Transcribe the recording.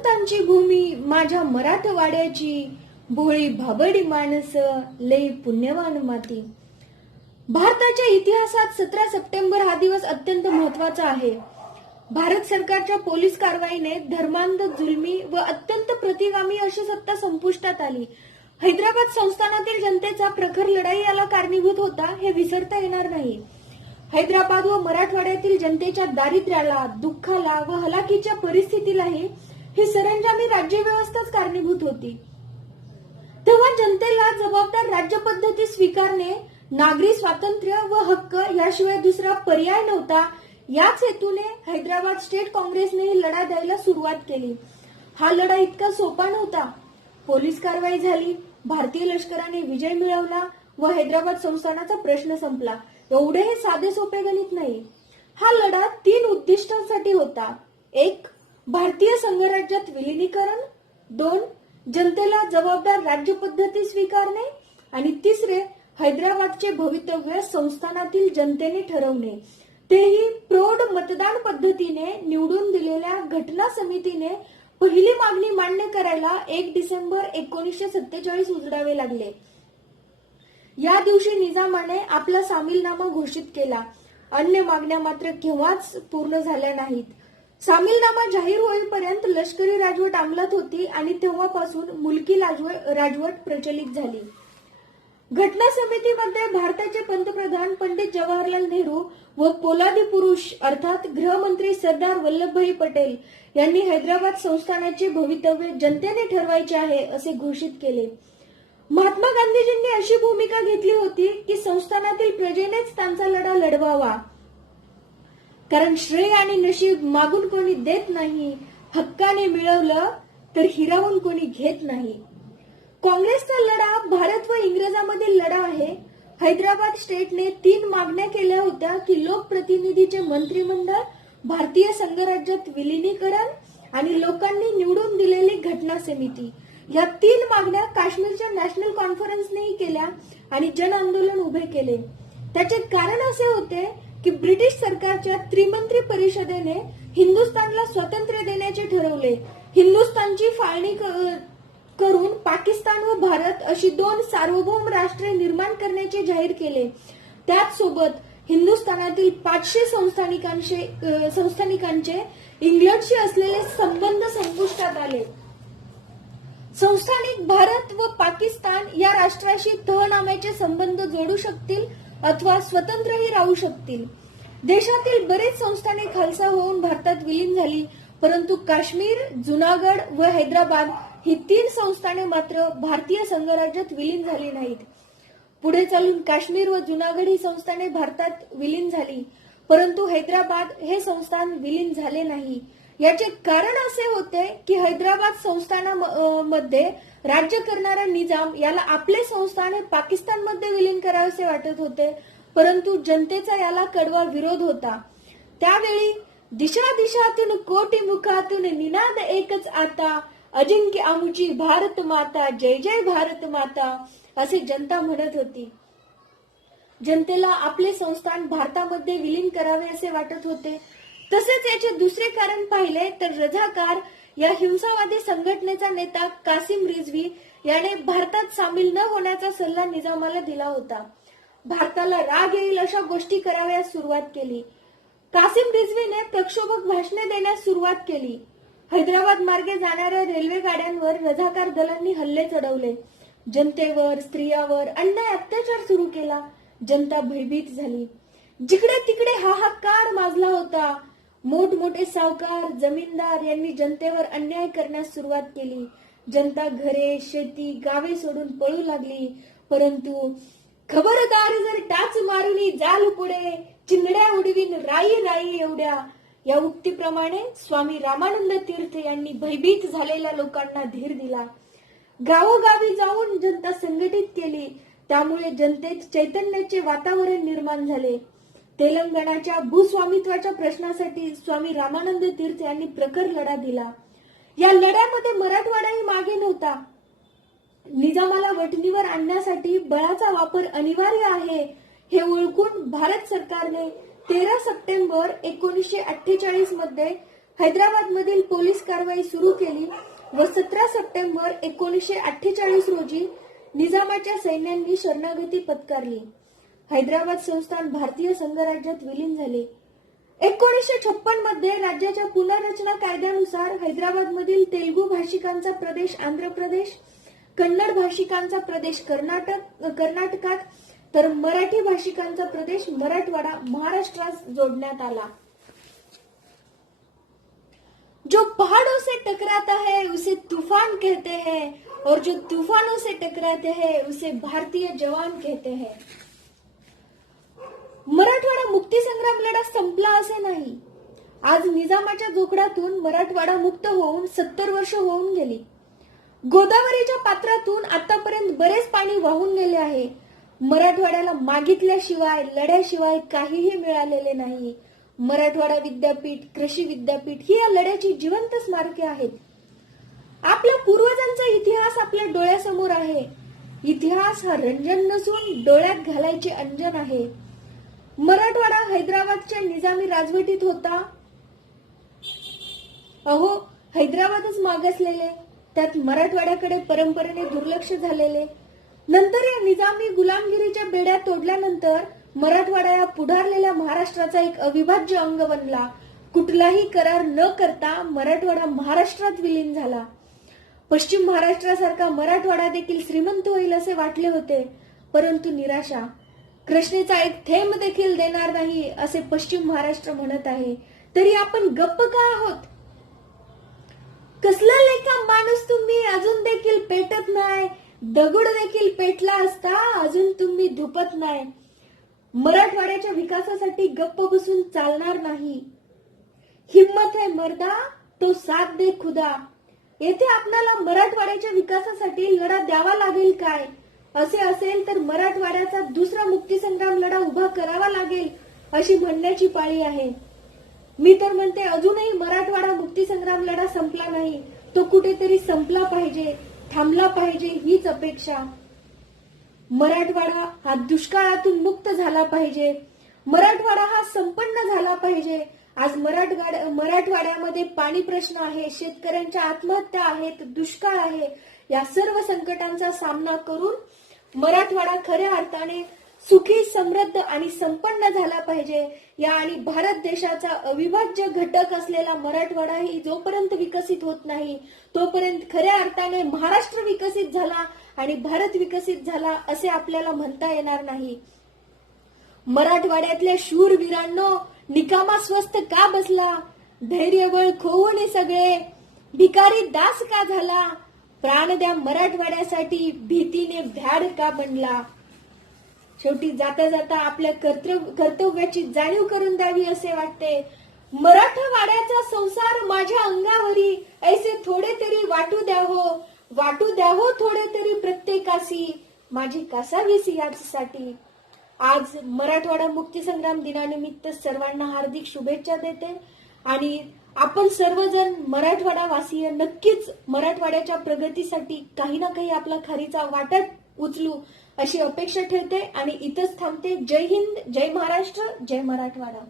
श्रीमंतांची भूमी माझ्या मराठवाड्याची, भोळी भाबडी माणसं लई पुण्यवान माती. भारताच्या इतिहासात 17 सप्टेंबर हा दिवस अत्यंत महत्वाचा आहे. भारत सरकारच्या पोलीस कारवाईने धर्मांध, जुलमी व अत्यंत प्रतिगामी अशी सत्ता संपुष्टात आली. हैदराबाद संस्थानातील जनतेचा प्रखर लढाई याला कारणीभूत होता हे विसरता येणार नाही. हैदराबाद व मराठवाड्यातील जनतेच्या दारिद्र्याला, दुःखाला व हलाखीच्या परिस्थितीलाही ही सरंजामी राज्यव्यवस्थाच कारणीभूत होती. तेव्हा जनतेला जबाबदार राज्य पद्धती स्वीकारणे, नागरी स्वातंत्र्य व हक्क याशिवाय दुसरा पर्याय नव्हता. याच हेतूने हैदराबाद स्टेट काँग्रेसने ही लढा द्यायला सुरुवात केली. हा लढा इतका सोपा नव्हता. पोलीस कारवाई झाली, भारतीय लष्कराने विजय मिळवला व हैदराबाद संस्थानाचा प्रश्न संपला. एवढे हे साधे सोपे गणित नाही. हा लढा 3 उद्दिष्टांसाठी होता. 1. भारतीय संघराज्यात विलिनीकरण. 2. जनतेला जबाबदार राज्य पद्धती स्वीकारणे. आणि 3. हैदराबादचे भवितव्य संस्थानातील जनतेने ठरवणे, तेही प्रौढ मतदान पद्धतीने निवडून दिलेल्या घटना समितीने. पहिली मागणी मान्य करायला 1 डिसेंबर 1947 उजडावे लागले. या दिवशी निजामाने आपला सामीलनामा घोषित केला. अन्य मागण्या मात्र केव्हाच पूर्ण झाल्या नाहीत. सामीलनामा जाहीर होईपर्यंत लष्करी राजवट अंमलात होती आणि तेव्हापासून मुलकी राजवट प्रचलित झाली. घटना समितीमध्ये भारताचे पंतप्रधान पंडित जवाहरलाल नेहरू व पोलादी पुरुष अर्थात गृहमंत्री सरदार वल्लभभाई पटेल यांनी हैदराबाद संस्थानाचे भवितव्य जनतेने ठरवायचे आहे असे घोषित केले. महात्मा गांधीजींनी अशी भूमिका घेतली होती की संस्थानातील प्रजेनेच त्यांचा लढा लढवावा, कारण श्रेय आणि नशीब मागून कोणी देत नाही, हक्काने मिळवलं तर हिरावून कोणी घेत नाही. काँग्रेसचा लढा भारत व इंग्रजांमधील लढा आहे. हैदराबाद स्टेटने 3 मागण्या केल्या होत्या की लोकप्रतिनिधीचे मंत्रिमंडळ, भारतीय संघराज्यात विलिनीकरण आणि लोकांनी निवडून दिलेली घटना समिती. या 3 मागण्या काश्मीरच्या नॅशनल कॉन्फरन्सनेही केल्या आणि जन आंदोलन उभे केले. त्याचे कारण असे होते की ब्रिटिश सरकारच्या त्रिमंत्री परिषदेने हिंदुस्थानला स्वातंत्र्य देण्याचे ठरवले. हिंदुस्थानची फाळणी करून पाकिस्तान व भारत अशी 2 सार्वभौम राष्ट्रे निर्माण करण्याचे जाहीर केले. त्याच सोबत हिंदुस्थानातील 500 संस्थानिकांचे इंग्लंडशी असलेले संबंध संपुष्टात आले. संस्थानिक भारत व पाकिस्तान या राष्ट्राशी तहनाम्याचे संबंध जोडू शकतील अथवा स्वतंत्रही राहू शकतील. देशातील बरेच संस्थाने खालसा होऊन भारतात विलीन झाली, परंतु काश्मीर, जुनागड व हैदराबाद ही 3 संस्थाने मात्र भारतीय संघराज्यात विलीन झाली नाहीत. पुढे चालून काश्मीर व जुनागड ही संस्थाने भारतात विलीन झाली, परंतु हैदराबाद हे संस्थान विलीन झाले नाही. याचे कारण असे होते की हैदराबाद संस्थानामध्ये राज्य करणारा निजाम याला आपले संस्थान हे पाकिस्तानमध्ये विलीन करावेसे वाटत होते, परंतु जनतेचा याला कडवा विरोध होता. त्यावेळी दिशा दिशातून कोटी मुखातून निनाद एकच आता, अजिंक्य आमुची भारत माता, जय जय भारत माता असे जनता म्हणत होती. जनतेला आपले संस्थान भारतामध्ये विलीन करावे असे वाटत होते. तसेच याचे दुसरे कारण पाहिले तर रझाकार या हिंसावादी संघटनेचा नेता कासिम रिझवी याने भारतात सामील न होण्याचा सल्ला निजामाला दिला होता. भारताला राग येईल अशा गोष्टी कराव्यास सुरुवात केली. कासिम रिझवीने प्रक्षोभक भाषणे देण्यास सुरुवात केली. हैदराबाद मार्गे जाणाऱ्या रेल्वे गाड्यांवर रझाकार दलांनी हल्ले चढवले. जनतेवर, स्त्रियांवर अन्याय अत्याचार सुरू केला. जनता भयभीत झाली. जिकडे तिकडे हाहाकार माजला होता. मोठमोठे सावकार, जमीनदार यांनी जनतेवर अन्याय करण्यास सुरुवात केली. जनता घरे, शेती, गावे सोडून पळू लागली. परंतु खबरदार जर टाच मारुनी जाल पुढे, चिंगड्या उडवीन राई राई एवढ्या या उक्तीप्रमाणे स्वामी रामानंद तीर्थ यांनी भयभीत झालेल्या लोकांना धीर दिला. गावोगावी जाऊन जनता संघटित केली. त्यामुळे जनतेत चैतन्याचे वातावरण निर्माण झाले. तेलंगणाच्या भूस्वामित्वाच्या प्रश्नासाठी स्वामी रामानंद तीर्थ यांनी प्रखर लढा दिला. या लढ्यामध्ये मराठवाडाही मागे नव्हता. निजामाला वठणीवर आणण्यासाठी बळाचा वापर अनिवार्य आहे हे ओळखून भारत सरकारने 13 सप्टेंबर 1948 मध्ये हैदराबाद मधील पोलीस कारवाई सुरू केली व 17 सप्टेंबर 1948 रोजी निजामाच्या सैन्यांनी शरणागती पत्करली. हैदराबाद संस्थान भारतीय संघराज्यात विलीन झाले. 1956 मध्ये राज्याच्या पुनर्रचना कायद्यानुसार हैदराबाद मधील तेलुगू भाषिकांचा प्रदेश आंध्र प्रदेश, कन्नड भाषिकांचा प्रदेश कर्नाटकात तर मराठी भाषिकांचा प्रदेश मराठवाडा महाराष्ट्रास जोडण्यात आला. जो पहाड़ों से टकराता है उसे तूफान कहते हैं और जो तूफानों से टकराते हैं उसे भारतीय जवान कहते हैं. मराठवाडा मुक्ती संग्राम लढा संपला असे नाही. आज निजामाच्या जोखडातून मराठवाडा मुक्त होऊन 70 वर्ष होऊन गेली. गोदावरीच्या पात्रातून आतापर्यंत बरेच पाणी वाहून गेले आहे. मराठवाड्याला मागितल्याशिवाय लढ्याशिवाय काहीही मिळालेले नाही. मराठवाडा विद्यापीठ, कृषी विद्यापीठ ही या लढ्याची जिवंत स्मारके आहेत. आपल्या पूर्वजांचा इतिहास आपल्या डोळ्यासमोर आहे. इतिहास हा रंजन नसून डोळ्यात घालायचे अंजन आहे. मराठवाडा हैदराबादच्या निजामी राजवटीत होता. अहो, हैदराबादच मागासलेले, त्यात मराठवाड्याकडे परंपरेने दुर्लक्ष झालेले. नंतर या निजामी गुलामगिरीच्या बेड्या तोडल्यानंतर मराठवाडा या पुढारलेल्या महाराष्ट्राचा एक अविभाज्य अंग बनला. कुठलाही करार न करता मराठवाडा महाराष्ट्रात विलीन झाला. पश्चिम महाराष्ट्रासारखा मराठवाडा देखील श्रीमंत होईल असे वाटले होते, परंतु निराशा. कृष्णेचा एक थेंब देखील देणार नाही असे पश्चिम महाराष्ट्र म्हणत आहे, तरी आपण गप्प का आहोत? कसला लेखा माणूस तुम्ही, अजून देखील पेटत नाही. दगड देखील पेटला असता, अजून तुम्ही धुपत नाही. मराठवाड्याच्या विकासासाठी गप्प बसून चालणार नाही. हिम्मत है मर्दा तो साथ दे खुदा. येथे आपल्याला मराठवाड्याच्या विकासासाठी लढा द्यावा लागेल काय? असे असेल तर मराठवाड्याचा दुसरा मुक्तीसंग्राम लढा उभा करावा लागेल अशी म्हणण्याची पाळी आहे. मी तर म्हणते अजूनही मराठवाडा मुक्तीसंग्राम लढा संपला नाही. तो कुठेतरी संपला पाहिजे, थांबला पाहिजे हीच अपेक्षा. मराठवाडा हा दुष्काळातून मुक्त झाला पाहिजे. मराठवाडा हा संपन्न झाला पाहिजे. आज मराठवाड्यामध्ये पाणी प्रश्न आहे, शेतकऱ्यांच्या आत्महत्या आहेत, दुष्काळ आहे. या सर्व संकटांचा सामना करून मराठवाडा खऱ्या अर्थाने सुखी, समृद्ध आणि संपन्न झाला पाहिजे. या आणि भारत देशाचा अविभाज्य घटक असलेला मराठवाडा ही जोपर्यंत विकसित होत नाही तोपर्यंत खऱ्या अर्थाने महाराष्ट्र विकसित झाला आणि भारत विकसित झाला असे आपल्याला म्हणता येणार नाही. मराठवाड्यातल्या शूरवीरांनो, निकामा स्वस्थ का बसला? धैर्यबळ खोवणे सगळे, भिकारी दास का झाला? प्राण द्या मराठवाड्यासाठी, भीतीने भ्याड का बनला? शेवटी जाता जाता आपल्या कर्तव्याची जाणीव करून द्यावी असे वाटते. मराठवाड्याचा संसार माझ्या अंगावरी, ऐसे थोडे तरी वाटू द्या हो थोडे तरी प्रत्येकासी, माझी कसावीस यासाठी. आज मराठवाडा मुक्तीसंग्राम दिनानिमित्त सर्वांना हार्दिक शुभेच्छा देते आणि आपण सर्वजण मराठवाडा वासीय नक्कीच मराठवाड्याच्या प्रगतीसाठी काही ना काही आपला खारीचा वाटा उचलू अशी अपेक्षा ठेवते आणि इथंच थांबते. जय हिंद, जय महाराष्ट्र, जय मराठवाडा.